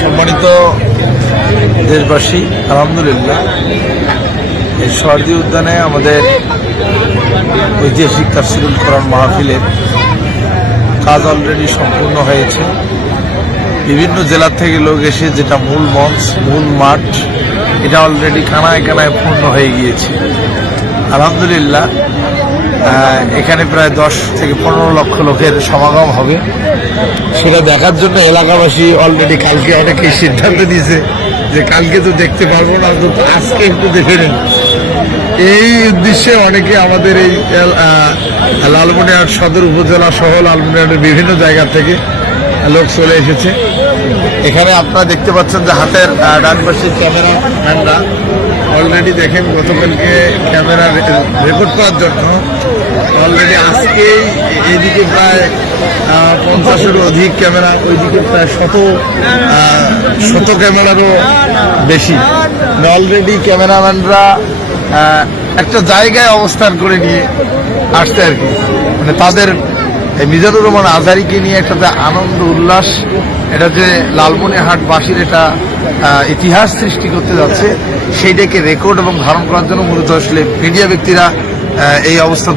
সম্মানিত দেশবাসী, আলহামদুলিল্লাহ। এই সর্দি উদ্যানে আমাদের ঐতিহাসিক তাফসিরুল কোরআন মাহফিলের কাজ অলরেডি সম্পূর্ণ হয়েছে। বিভিন্ন জেলা থেকে লোক এসে যেটা মূল মঞ্চ, মূল মাঠ, এটা অলরেডি কানায় কানায় পূর্ণ হয়ে গিয়েছে। আলহামদুলিল্লাহ এখানে প্রায় দশ থেকে পনেরো লক্ষ লোকের সমাগম হবে। সেটা দেখার জন্য এলাকাবাসী অলরেডি কালকে অনেকেই সিদ্ধান্ত দিয়েছে যে কালকে তো দেখতে পারব না, তো আজকে একটু দেখে নিন এই উদ্দেশ্যে অনেকে আমাদের এই লালমনিরহাট সদর উপজেলা সহ লালমনিরহাটের বিভিন্ন জায়গা থেকে লোক চলে এসেছে। এখানে আপনারা দেখতে পাচ্ছেন যে হাতের ডান পাশে ক্যামেরা ম্যানরা। অলরেডি দেখেন গতকালকে ক্যামেরা রেকর্ড করার জন্য। অলরেডি আজকেই এইদিকে প্রায় পঞ্চাশেরও অধিক ক্যামেরা, ওইদিকে প্রায় শত শত ক্যামেরারও বেশি। অলরেডি ক্যামেরাম্যানরা একটা জায়গায় অবস্থান করে নিয়ে আসছে আর কি। মানে তাদের এই মিজানুর রহমান আজারিকে নিয়ে একটা যে আনন্দ, উল্লাস, এটা যে লালমনিহাটবাসীর এটা ইতিহাস সৃষ্টি করতে যাচ্ছে, সেইটাকে রেকর্ড এবং ধারণ করার জন্য মূলত আসলে মিডিয়া ব্যক্তিরা এই অবস্থান